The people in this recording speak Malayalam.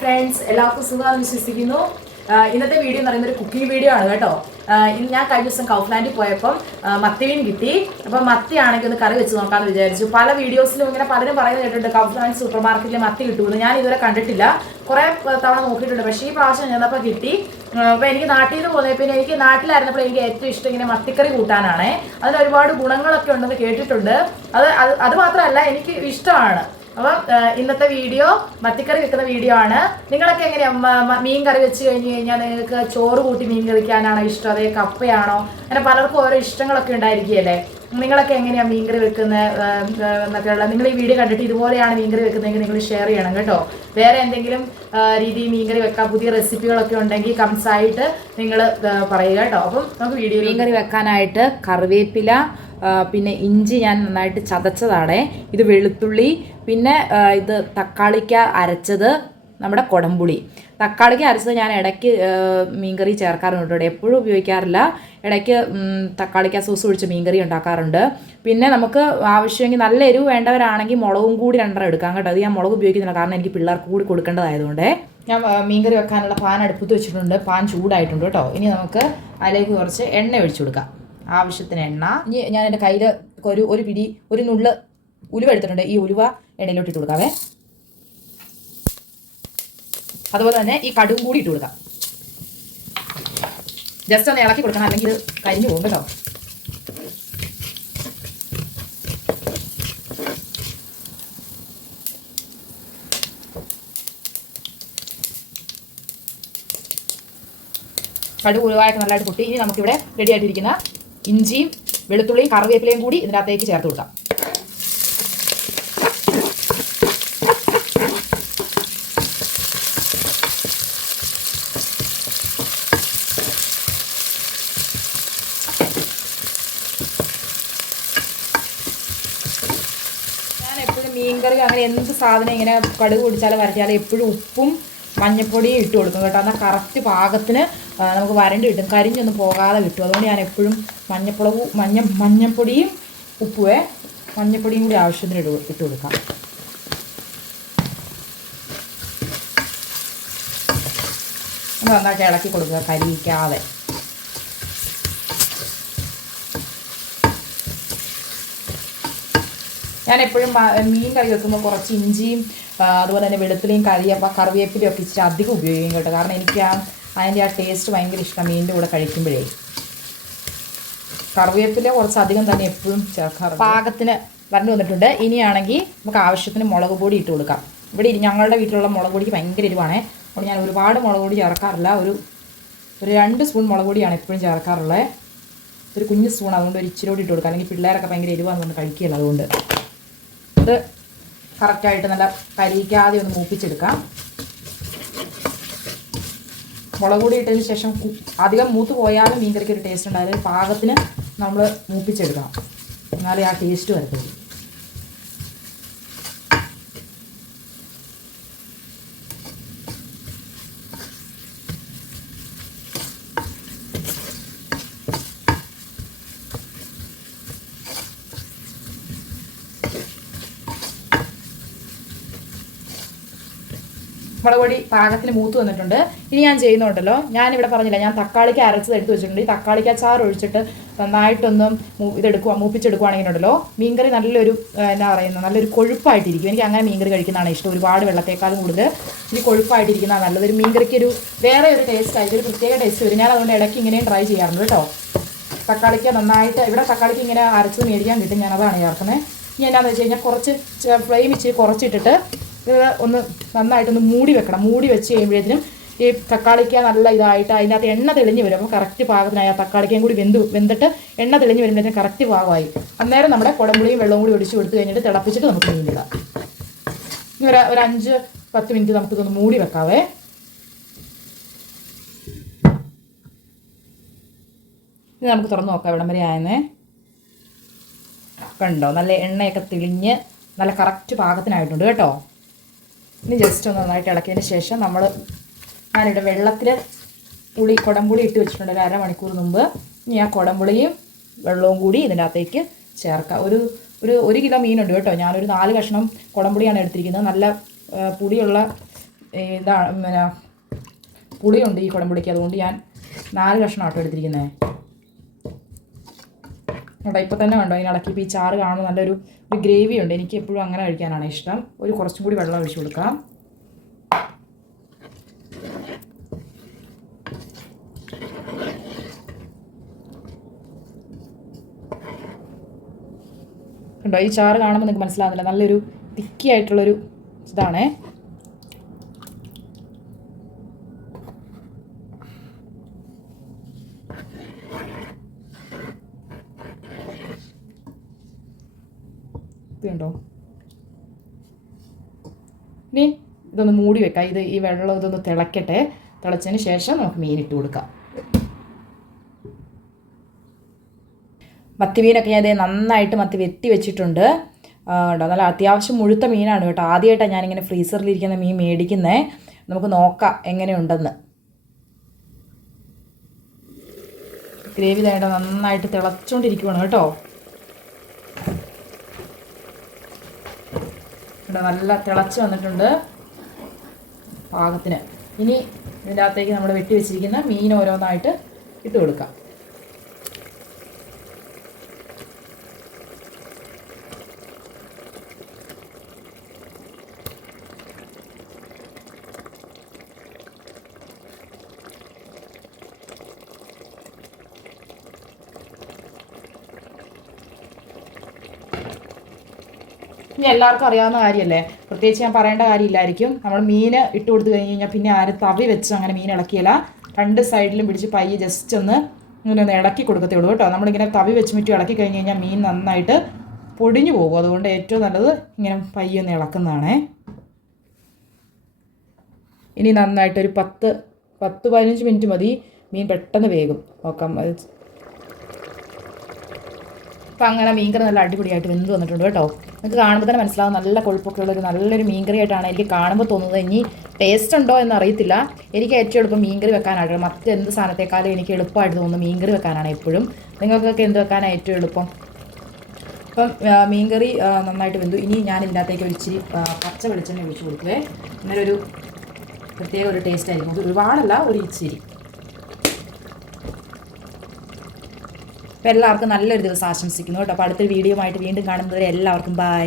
ഫ്രണ്ട്സ്, എല്ലാവർക്കും സുഖമാണെന്ന് വിശ്വസിക്കുന്നു. ഇന്നത്തെ വീഡിയോ എന്ന് പറയുന്നത് ഒരു കുക്കിംഗ് വീഡിയോ ആണ് കേട്ടോ. ഞാൻ കഴിഞ്ഞ ദിവസം കൗഫ്ലാൻഡിൽ പോയപ്പം മത്തിമീൻ കിട്ടി. അപ്പം മത്തി ആണെങ്കിൽ ഒന്ന് കറി വെച്ച് നോക്കാമെന്ന് വിചാരിച്ചു. പല വീഡിയോസിലും ഇങ്ങനെ പലരും പറയുന്നത് കേട്ടിട്ടുണ്ട് കൗഫ്ലാൻഡ് സൂപ്പർ മാർക്കറ്റിൽ മത്തി കിട്ടുമെന്ന്. ഞാൻ ഇതുവരെ കണ്ടിട്ടില്ല, കുറേ തവണ നോക്കിയിട്ടുണ്ട്. പക്ഷേ ഈ പ്രാവശ്യം ചെന്നപ്പോൾ കിട്ടി. അപ്പോൾ എനിക്ക് നാട്ടിൽ നിന്ന് പോകുന്നത്, പിന്നെ എനിക്ക് നാട്ടിലായിരുന്നപ്പോൾ എനിക്ക് ഏറ്റവും ഇഷ്ടം ഇങ്ങനെ മത്തിക്കറി കൂട്ടാനാണ്. അതിന് ഒരുപാട് ഗുണങ്ങളൊക്കെ ഉണ്ടെന്ന് കേട്ടിട്ടുണ്ട്. അത് മാത്രമല്ല, എനിക്ക് ഇഷ്ടമാണ്. അപ്പം ഇന്നത്തെ വീഡിയോ മത്തിക്കറി വെക്കുന്ന വീഡിയോ ആണ്. നിങ്ങളൊക്കെ എങ്ങനെയാണ് മീൻ കറി വെച്ച് കഴിഞ്ഞ് കഴിഞ്ഞാൽ നിങ്ങൾക്ക് ചോറ് കൂട്ടി മീൻ കറിക്കാനാണോ ഇഷ്ടം, അതേ കപ്പയാണോ? അങ്ങനെ പലർക്കും ഓരോ ഇഷ്ടങ്ങളൊക്കെ ഉണ്ടായിരിക്കുകയല്ലേ. നിങ്ങളൊക്കെ എങ്ങനെയാണ് മീൻ കറി വെക്കുന്നത് എന്നൊക്കെയുള്ള, നിങ്ങൾ ഈ വീഡിയോ കണ്ടിട്ട് ഇതുപോലെയാണ് മീൻ കറി വെക്കുന്നതെങ്കിൽ നിങ്ങൾ ഷെയർ ചെയ്യണം കേട്ടോ. വേറെ എന്തെങ്കിലും രീതിയിൽ മീൻ കറി വെക്കാൻ പുതിയ റെസിപ്പികളൊക്കെ ഉണ്ടെങ്കിൽ കംസായിട്ട് നിങ്ങൾ പറയുക കേട്ടോ. അപ്പം നമുക്ക് വീഡിയോ മീൻ കറി വെക്കാനായിട്ട് കറിവേപ്പില, പിന്നെ ഇഞ്ചി ഞാൻ നന്നായിട്ട് ചതച്ചതാണ്, ഇത് വെളുത്തുള്ളി, പിന്നെ ഇത് തക്കാളിക്ക അരച്ചത്, നമ്മുടെ കുടംപുളി. തക്കാളിക്ക അരച്ചത് ഞാൻ ഇടയ്ക്ക് മീൻകറി ചേർക്കാറുണ്ട് കേട്ടോ, എപ്പോഴും ഉപയോഗിക്കാറില്ല. ഇടയ്ക്ക് തക്കാളിക്ക സോസ് ഒഴിച്ച് മീൻകറി ഉണ്ടാക്കാറുണ്ട്. പിന്നെ നമുക്ക് ആവശ്യമെങ്കിൽ നല്ല എരിവ് വേണ്ടവരാണെങ്കിൽ മുളകും കൂടി 2 എടുക്കാം കേട്ടോ. അത് ഞാൻ മുളക് ഉപയോഗിക്കുന്നില്ല, കാരണം എനിക്ക് പിള്ളേർക്ക് കൂടി കൊടുക്കേണ്ടതായതുകൊണ്ട്. ഞാൻ മീൻകറി വെക്കാനുള്ള പാൻ അടുപ്പത്ത് വെച്ചിട്ടുണ്ട്. പാൻ ചൂടായിട്ടുണ്ട് കേട്ടോ. ഇനി നമുക്ക് അതിലേക്ക് കുറച്ച് എണ്ണ ഒഴിച്ചു കൊടുക്കാം, ആവശ്യത്തിന് എണ്ണ. ഇനി ഞാൻ എൻ്റെ കയ്യിൽ ഒരു നുള്ള് ഉലുവ എടുത്തിട്ടുണ്ട്. ഈ ഉലുവ എണ്ണയിലോട്ട് ഇട്ട് കൊടുക്കാവേ. അതുപോലെ തന്നെ ഈ കടുകും കൂടി ഇട്ട് കൊടുക്കാം. ജസ്റ്റ് ഒന്ന് ഇളക്കി കൊടുക്കണം, അല്ലെങ്കിൽ ഇത് കരിഞ്ഞു പോകും കേട്ടോ. കടുക് ഉലുവായിട്ട് നല്ലതായിട്ട് പൊട്ടി. ഇനി നമുക്കിവിടെ റെഡി ആയിട്ടിരിക്കുന്ന ഇഞ്ചിയും വെളുത്തുള്ളിയും കറിവേപ്പിലയും കൂടി ഇതിനകത്തേക്ക് ചേർത്ത് കൊടുക്കാം. ഞാൻ എപ്പോഴും മീൻകറി അങ്ങനെ എന്ത് സാധനം ഇങ്ങനെ കടുക് പൊടിച്ചാലും വരച്ചാലും എപ്പോഴും ഉപ്പും മഞ്ഞപ്പൊടിയും ഇട്ട് കൊടുക്കും കേട്ടോ. എന്നാൽ കറക്റ്റ് പാകത്തിന് നമുക്ക് വരണ്ട് കിട്ടും, കരിഞ്ഞൊന്നും പോകാതെ കിട്ടും. അതുകൊണ്ട് ഞാൻ എപ്പോഴും മഞ്ഞപ്പൊടിയും മഞ്ഞപ്പൊടിയും കൂടി ആവശ്യത്തിന് ഇട്ട് കൊടുക്കാം. നന്നായിട്ട് ഇളക്കി കൊടുക്കുക, കരിയിക്കാതെ. ഞാൻ എപ്പോഴും മീൻ കറി വെക്കുമ്പോൾ കുറച്ച് ഇഞ്ചിയും അതുപോലെ തന്നെ വെളുത്തുള്ളിയും കറിവേപ്പിലയും ഒക്കെ ഇച്ചിരി അധികം ഉപയോഗിക്കും കേട്ടോ. കാരണം എനിക്ക് അതിൻ്റെ ആ ടേസ്റ്റ് ഭയങ്കര ഇഷ്ടം മീനിൻ്റെ കൂടെ കഴിക്കുമ്പോഴേ. കറിവേപ്പില കുറച്ചധികം തന്നെ എപ്പോഴും ചേർക്കാറ്. പാകത്തിന് വരണ്ടു വന്നിട്ടുണ്ട്. ഇനിയാണെങ്കിൽ നമുക്ക് ആവശ്യത്തിന് മുളക് പൊടി ഇട്ട് കൊടുക്കാം. ഇവിടെ ഞങ്ങളുടെ വീട്ടിലുള്ള മുളക് പൊടിക്ക് ഭയങ്കര എരിവാണ്. അപ്പോൾ ഞാൻ ഒരുപാട് മുളക് പൊടി ചേർക്കാറില്ല. ഒരു 2 സ്പൂൺ മുളക് പൊടിയാണ് എപ്പോഴും ചേർക്കാറുള്ളത്. ഒരു കുഞ്ഞ് സ്പൂൺ, അതുകൊണ്ട് ഒരു ഇച്ചിരി കൂടി ഇട്ട് കൊടുക്കാം, അല്ലെങ്കിൽ പിള്ളേരൊക്കെ ഭയങ്കര എരിവാന്ന് പറഞ്ഞ് കഴിക്കുകയില്ല. അതുകൊണ്ട് ഇത് കറക്റ്റായിട്ട് നല്ല കരിയിക്കാതെ ഒന്ന് മൂപ്പിച്ചെടുക്കാം. മുളക് പൊടി ഇട്ടതിന് ശേഷം അധികം മൂത്ത് പോയാലും മീൻകറിക്ക് ഒരു ടേസ്റ്റ് ഉണ്ടായാലും പാകത്തിന് നമ്മൾ മൂപ്പിച്ചെടുക്കണം, എന്നാലേ ആ ടേസ്റ്റ് വരത്തുള്ളൂ. മുളക് പൊടി പാകത്തിന് മൂത്ത് വന്നിട്ടുണ്ട്. ഇനി ഞാൻ ചെയ്യുന്നുണ്ടല്ലോ, ഞാനിവിടെ പറഞ്ഞില്ല, ഞാൻ തക്കാളിക്ക് അരച്ചത് എടുത്ത് വെച്ചിട്ടുണ്ട്. ഈ തക്കാളിക്ക ചാറ് ഒഴിച്ചിട്ട് നന്നായിട്ടൊന്ന് മൂപ്പിച്ചെടുക്കുകയാണെങ്കിലുണ്ടല്ലോ മീൻകറി നല്ലൊരു നല്ലൊരു കൊഴുപ്പായിട്ടിരിക്കും. എനിക്ക് അങ്ങനെ മീൻകറി കഴിക്കുന്നതാണ് ഇഷ്ടം. ഒരുപാട് വെള്ളത്തേക്കാളും കൂടുതൽ ഇനി കൊഴുപ്പായിട്ടിരിക്കുന്നതാണ് നല്ലത്. ഒരു മീൻകറിക്ക് വേറെ ഒരു ടേസ്റ്റ് ആയിട്ട് ഒരു പ്രത്യേക ടേസ്റ്റ് വരും. ഞാൻ അതുകൊണ്ട് ഇടയ്ക്ക് ഇങ്ങനെയും ട്രൈ ചെയ്യാറുണ്ട് കേട്ടോ. തക്കാളിക്ക നന്നായിട്ട് ഇവിടെ തക്കാളിക്ക് ഇങ്ങനെ അരച്ചത് മേടിക്കാൻ കിട്ടും, ഞാനതാണ് ചേർക്കുന്നത്. ഇനി എന്നാന്ന് വെച്ച് കഴിഞ്ഞാൽ കുറച്ച് ഫ്ലെയിം ഇച്ചിരി കുറച്ചിട്ടിട്ട് ഇത് ഒന്ന് നന്നായിട്ടൊന്ന് മൂടി വെക്കണം. മൂടി വെച്ച് കഴിയുമ്പോഴത്തേനും ഈ തക്കാളിക്ക നല്ല ഇതായിട്ട് അതിനകത്ത് എണ്ണ തെളിഞ്ഞ് വരും. അപ്പോൾ കറക്റ്റ് പാകത്തിനായി ആ തക്കാളിക്കയും കൂടി വെന്തിട്ട് എണ്ണ തെളിഞ്ഞ് വരുമ്പോഴത്തേനും കറക്റ്റ് പാകമായി. അന്നേരം നമ്മുടെ കുടംപുളിയും വെള്ളവും കൂടി ഒഴിച്ച് കൊടുത്ത് കഴിഞ്ഞിട്ട് തിളപ്പിച്ചിട്ട് നമുക്ക് മീനിടാം. ഇനി ഒരു 5-10 മിനിറ്റ് നമുക്കിതൊന്ന് മൂടി വെക്കാവേ. ഇത് നമുക്ക് തുറന്ന് നോക്കാം ഇവിടം വരെ ആയെന്നേ. കണ്ടോ, നല്ല എണ്ണയൊക്കെ തെളിഞ്ഞ് നല്ല കറക്റ്റ് പാകത്തിനായിട്ടുണ്ട് കേട്ടോ. ഇനി ജസ്റ്റ് ഒന്ന് നന്നായിട്ട് ഇളക്കിയതിന് ശേഷം ഞാനിവിടെ വെള്ളത്തിൽ കുടംപുളി ഇട്ട് വെച്ചിട്ടുണ്ട് ഒരു അരമണിക്കൂർ മുമ്പ്. ഇനി ആ കുടംപുളിയും വെള്ളവും കൂടി ഇതിനകത്തേക്ക് ചേർക്കാം. ഒരു കിലോ മീനുണ്ട് കേട്ടോ. ഞാനൊരു 4 കഷ്ണം കുടംപുളിയാണ് എടുത്തിരിക്കുന്നത്. നല്ല പുളിയുള്ള ഇതാണ് പിന്നെ പുളിയുണ്ട് ഈ കുടംപുളിക്ക്, അതുകൊണ്ട് ഞാൻ 4 കഷ്ണം ആട്ടോ എടുത്തിരിക്കുന്നത് കേട്ടോ. ഇപ്പോൾ തന്നെ കണ്ടോ അതിന് ഇളക്കിപ്പോൾ ഈ ചാറ് കാണുമ്പോൾ നല്ലൊരു ഗ്രേവി ഉണ്ട്. എനിക്ക് എപ്പോഴും അങ്ങനെ കഴിക്കാനാണ് ഇഷ്ടം. കുറച്ചും കൂടി വെള്ളം ഒഴിച്ചു കൊടുക്കാം. കണ്ടോ ഈ ചാറ് കാണുമ്പോൾ നിങ്ങൾക്ക് മനസ്സിലാകുന്നില്ല, നല്ലൊരു തിക്കി ആയിട്ടുള്ളൊരു ഇതാണേ. ഇതുണ്ടോ? ഇനി ഇതൊന്ന് മൂടി വെക്കാം. ഈ വെള്ളം ഇതൊന്ന് തിളക്കട്ടെ. തിളച്ചതിന് ശേഷം നമുക്ക് മീനിട്ട് കൊടുക്കാം. മത്തി മീനൊക്കെ ഞാൻ നന്നായിട്ട് വെട്ടി വെച്ചിട്ടുണ്ട് കേട്ടോ. നല്ല അത്യാവശ്യം മുഴുത്ത മീനാണ് കേട്ടോ. ആദ്യമായിട്ടാണ് ഞാനിങ്ങനെ ഫ്രീസറിലിരിക്കുന്ന മീൻ മേടിക്കുന്നത്. നമുക്ക് നോക്കാം എങ്ങനെയുണ്ടെന്ന്. ഗ്രേവി തേണ്ട നന്നായിട്ട് തിളച്ചുകൊണ്ടിരിക്കുവാണ് കേട്ടോ. നല്ല തിളച്ച് വന്നിട്ടുണ്ട് പാകത്തിന്. ഇനി ഇതിൻ്റെ അകത്തേക്ക് നമ്മൾ വെട്ടി വെച്ചിരിക്കുന്ന മീൻ ഓരോന്നായിട്ട് ഇട്ട് കൊടുക്കാം. ഇനി എല്ലാവർക്കും അറിയാവുന്ന കാര്യമല്ലേ, പ്രത്യേകിച്ച് ഞാൻ പറയേണ്ട കാര്യമില്ലായിരിക്കും. നമ്മൾ മീൻ ഇട്ട് കൊടുത്തു കഴിഞ്ഞ് കഴിഞ്ഞാൽ പിന്നെ ആരും തവി വെച്ച് അങ്ങനെ മീൻ ഇളക്കിയില്ല. 2 സൈഡിലും പിടിച്ച് പയ്യെ ജസ്റ്റ് ഒന്ന് ഇളക്കി കൊടുക്കത്തേ ഉള്ളൂ കേട്ടോ. നമ്മളിങ്ങനെ തവി വെച്ച് മറ്റും ഇളക്കി കഴിഞ്ഞ് കഴിഞ്ഞാൽ മീൻ നന്നായിട്ട് പൊടിഞ്ഞു പോകും. അതുകൊണ്ട് ഏറ്റവും നല്ലത് ഇങ്ങനെ പയ്യെ ഒന്ന് ഇളക്കുന്നതാണേ. ഇനി നന്നായിട്ടൊരു 10-15 മിനിറ്റ് മതി, മീൻ പെട്ടെന്ന് വേകും. നോക്കാം. അപ്പം അങ്ങനെ മീൻകറി നല്ല അടിപൊളിയായിട്ട് വെന്ത് വന്നിട്ടുണ്ട് കേട്ടോ. നിങ്ങൾക്ക് കാണുമ്പോൾ തന്നെ മനസ്സിലാവും നല്ല കൊഴുപ്പൊക്കെ ഉള്ളൊരു നല്ലൊരു മീൻകറി ആയിട്ടാണ് എനിക്ക് കാണുമ്പോൾ തോന്നുന്നത്. ഇനി ടേസ്റ്റ് ഉണ്ടോ എന്ന് അറിയത്തില്ല. എനിക്ക് ഏറ്റവും എളുപ്പം മീൻകറി വെക്കാനായിട്ട്, മറ്റെന്ത് സാധനത്തെക്കാളും എനിക്ക് എളുപ്പമായിട്ട് തോന്നുന്നത് മീൻകറി വെക്കാനാണ് എപ്പോഴും. നിങ്ങൾക്കൊക്കെ എന്ത് വെക്കാനാണ് ഏറ്റവും എളുപ്പം? അപ്പം മീൻകറി നന്നായിട്ട് വെന്തു. ഇനി ഞാൻ ഇതിനകത്തേക്ക് ഒരു ഇച്ചിരി പച്ച വെളിച്ചെണ്ണ ഒഴിച്ച് കൊടുക്കുവേ. ഇങ്ങനെ ഒരു പ്രത്യേക ഒരു ടേസ്റ്റ് ആയിരിക്കും. അത് ഒരുപാടല്ല, ഒരു ഇച്ചിരി. അപ്പോൾ എല്ലാവർക്കും നല്ലൊരു ദിവസം ആശംസിക്കുന്നു കേട്ടോ. അപ്പോൾ അടുത്തൊരു വീഡിയോ ആയിട്ട് വീണ്ടും കാണുന്നവരെ എല്ലാവർക്കും ബൈ.